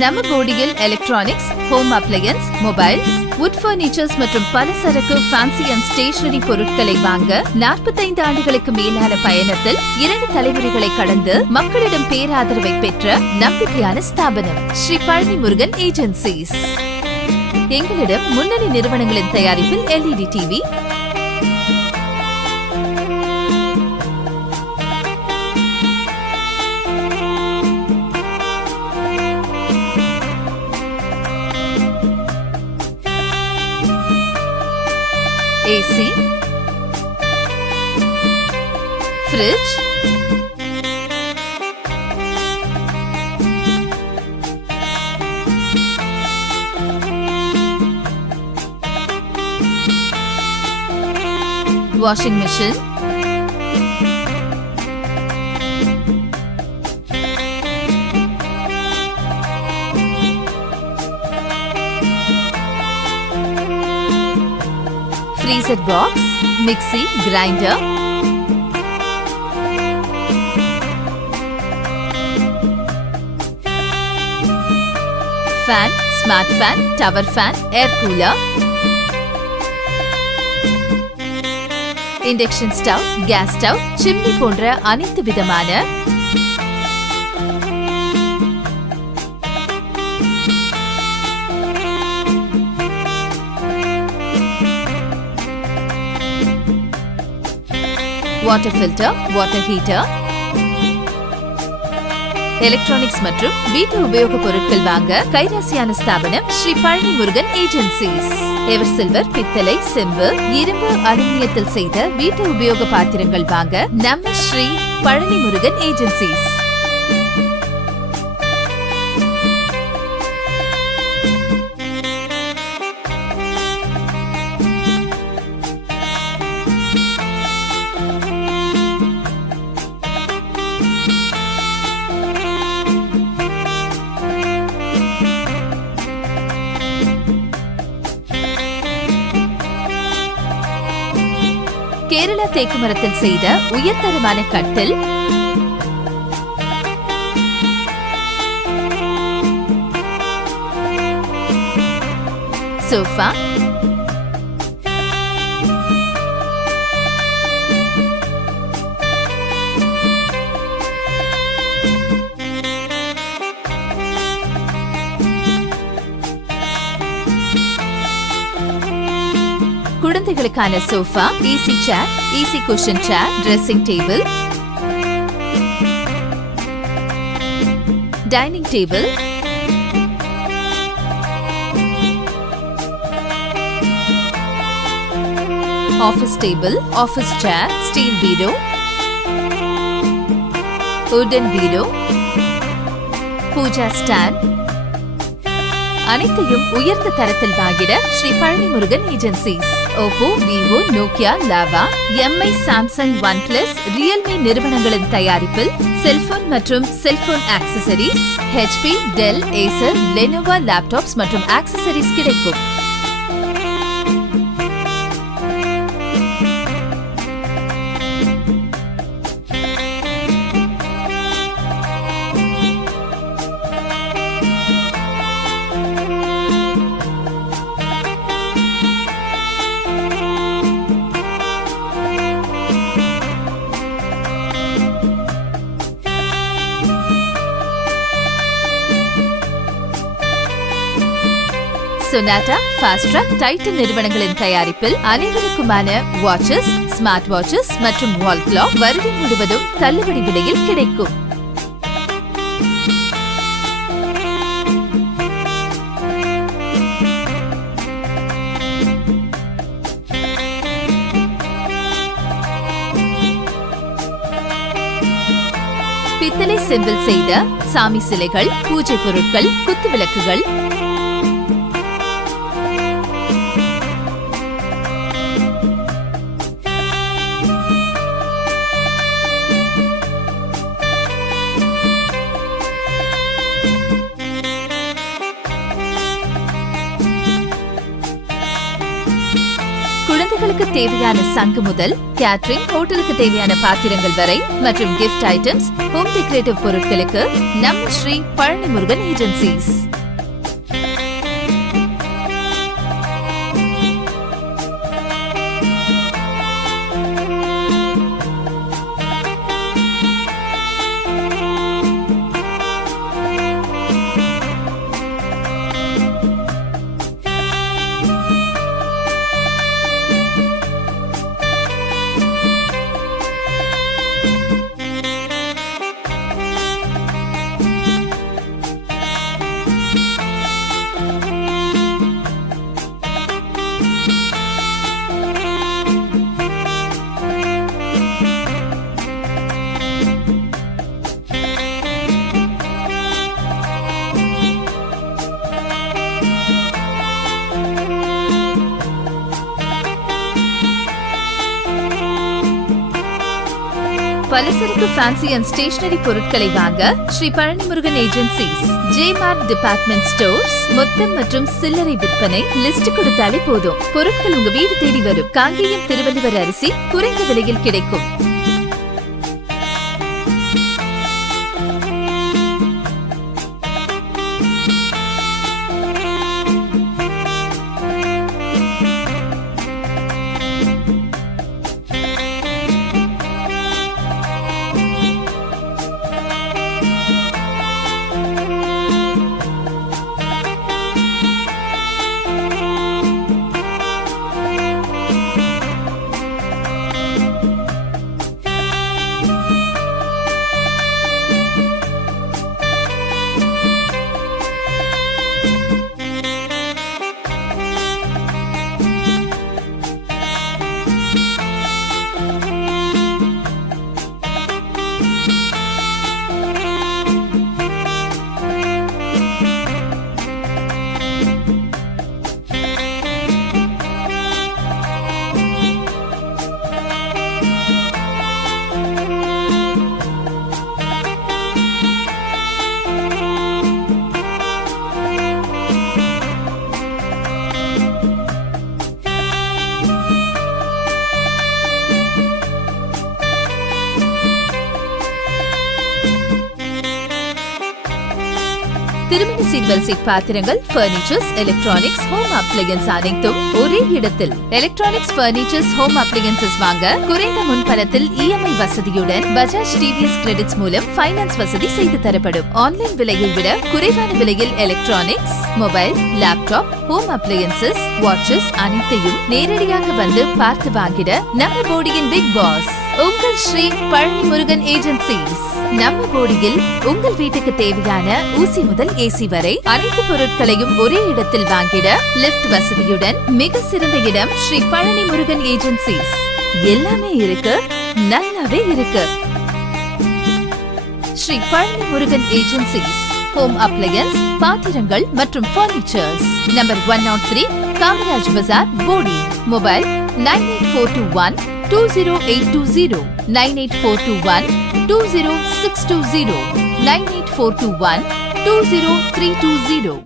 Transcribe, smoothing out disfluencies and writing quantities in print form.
நம்ம கோடியில் electronics, home appliances, mobiles, would furnitures மற்றும் பலசரக்கு ஃபேன்சி அண்ட் ஸ்டேஷனரி பொருட்களை வாங்க 45 ஆண்டுகளுக்கு மேலான பயணத்தில் 2 தலைமுறைகளை கடந்து மக்களிடம் பேராதரவை பெற்ற நம்பிக்கையான ஸ்தாபனம் ஸ்ரீ பழனி முருகன் ஏஜென்சிஸ். எங்களிடம் முன்னணி நிறுவனங்களின் தயாரிப்பில் LED TV, AC, fridge, washing machine, freezer box, mixie, grinder, fan, smart fan, tower fan, air cooler, induction stove, gas stove, chimney போன்ற அனைத்து விதமான water filter, water heater, electronics மற்றும் வீட்டு உபயோக பொருட்கள் வாங்க கைராசியான ஸ்தாபனம் Shri Palani Murugan agencies. Ever silver, பித்தளை, செம்பு, இரும்பு, அலுமினியத்தில் செய்த வீட்டு உபயோக பாத்திரங்கள் வாங்க நம்ம ஸ்ரீ பழனி முருகன் ஏஜென்சிஸ். கேரளா தேக்கு மரத்தில் செய்த உயர்தரமான கட்டில், சோஃபா, குழந்தைகளுக்கான sofa, easy chair, easy cushion chair, dressing table, dining table, office table, office chair, steel bureau, wooden bureau, puja stand அனைத்தையும் உயர்ந்த தரத்தில் வாங்கிட Shri Palani Murugan agencies. Oppo, Vivo, Nokia, Lava, MI, Samsung, OnePlus, Realme நிறுவனங்களின் தயாரிப்பில் செல்போன் மற்றும் cellphone accessories, HP, Dell, Acer, Lenovo laptops மற்றும் accessories கிடைக்கும். Sonata, Fastrack, Titan நிறுவனங்களின் தயாரிப்பில் அனைவருக்குமான வாட்சஸ், ஸ்மார்ட் வாட்சஸ் மற்றும் வால் கிளாக் வருடம் முழுவதும் தள்ளுபடி விலையில் கிடைக்கும். பித்தளை செம்பில் செய்த சாமி சிலைகள், பூஜை பொருட்கள், குத்து விளக்குகள், பொருட்களுக்கு தேவையான சங்கு முதல் கேட்டரிங், ஹோட்டலுக்கு தேவையான பாத்திரங்கள் வரை மற்றும் கிஃப்ட் ஐட்டம்ஸ், ஹோம் டெக்கரேட்டிவ் பொருட்களுக்கு நம்ம ஸ்ரீ பழனி முருகன் ஏஜென்சிஸ். பலசரக்கு ஃபேன்சி அண்ட் ஸ்டேஷனரி பொருட்களை வாங்க Shri Palani Murugan agencies. J Mart department stores, மொத்தம் மற்றும் சில்லறை விற்பனை. லிஸ்ட் கொடுத்தாலே போதும், பொருட்கள் உங்க வீடு தேடி வரும். காங்கேயம் திருவள்ளுவர் அரிசி குறைந்த விலையில் கிடைக்கும். திருமண சீர்வரிசை பாத்திரங்கள், பர்னிச்சர்ஸ், எலக்ட்ரானிக்ஸ், ஹோம் அப்ளையன்ஸ் அனைத்தும் ஒரே இடத்தில். எலக்ட்ரானிக்ஸ், பர்னிச்சர்ஸ், ஹோம் அப்ளையன்சஸ் வாங்க குறைந்த முன்பணத்தில் இஎம்ஐ வசதியுடன் பஜாஜ் டிவிஎஸ் கிரெடிட்ஸ் மூலம் ஃபைனான்ஸ் வசதி செய்து தரப்படும். ஆன்லைன் விலையை விட குறைவான விலையில் electronics, mobile, laptop, home appliances, watches அனைத்தையும் நேரடியாக வந்து பார்த்து வாங்கிட நம்ம போடியின் பிக் பாஸ் உங்கள் ஸ்ரீ பழனி முருகன் ஏஜென்சிஸ். நம்ம போடியில் உங்கள் வீட்டுக்கு தேவையான ஊசி முதல் ஏசி வரை அனைத்து பொருட்களையும் ஒரே இடத்தில் வாங்கிட லிப்ட் வசதியுடன் மிக சிறந்த இடம் ஸ்ரீ பழனி முருகன் ஏஜென்சிஸ். எல்லாமே இருக்கு, நல்லாவே இருக்கு. Shri Palani Murugan agencies, home appliances, பாத்திரங்கள் மற்றும் furnitures. Number 103 Kamaraj Bazaar, Bodi. Mobile 98421 20820, 98421 20620, 98421 20320.